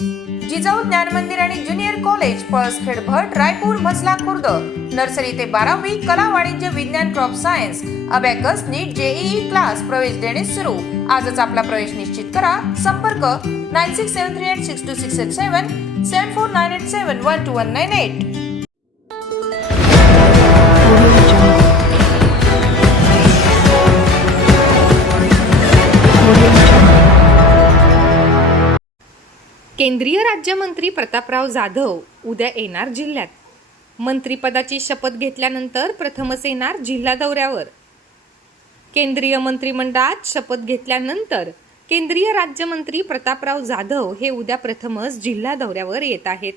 जिजाऊ ज्ञान मंदिर आणि ज्युनियर कॉलेज पळसखेड भट रायपूर म्हसला खुर्द नर्सरी ते 12वी कला वाणिज्य विज्ञान क्रॉप सायन्स अबॅकस नीट जेईई क्लास प्रवेश देणे सुरू। आजच आपला प्रवेश निश्चित करा। संपर्क 9673862687 7498712198। केंद्रीय राज्यमंत्री प्रतापराव जाधव उद्या येणार जिल्ह्यात। मंत्रिपदाची शपथ घेतल्यानंतर प्रथमच येणार जिल्हा दौऱ्यावर। केंद्रीय मंत्रिमंडळात शपथ घेतल्यानंतर केंद्रीय राज्यमंत्री प्रतापराव जाधव हे उद्या प्रथमच जिल्हा दौऱ्यावर येत आहेत।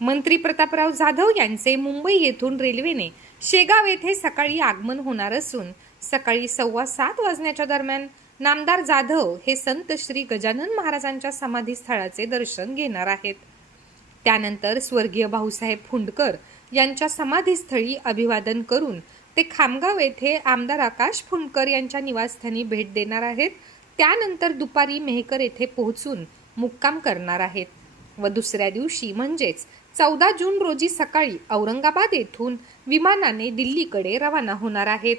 मंत्री प्रतापराव जाधव यांचे मुंबई येथून रेल्वेने शेगाव येथे सकाळी आगमन होणार असून सकाळी 7:15 वाजण्याच्या दरम्यान नामदार जाधव हे संत श्री गजानन महाराजांच्या समाधी स्थळाचे दर्शन घेणार आहेत। त्यानंतर स्वर्गीय भाऊसाहेब फुंडकर यांच्या समाधीस्थळी अभिवादन करून ते खामगाव येथे आमदार आकाश फुंडकर यांच्या निवासस्थानी भेट देणार आहेत। त्यानंतर दुपारी मेहकर येथे पोहोचून मुक्काम करणार आहेत व दुसऱ्या दिवशी म्हणजेच 14 जून रोजी सकाळी औरंगाबाद येथून विमानाने दिल्लीकडे रवाना होणार आहेत।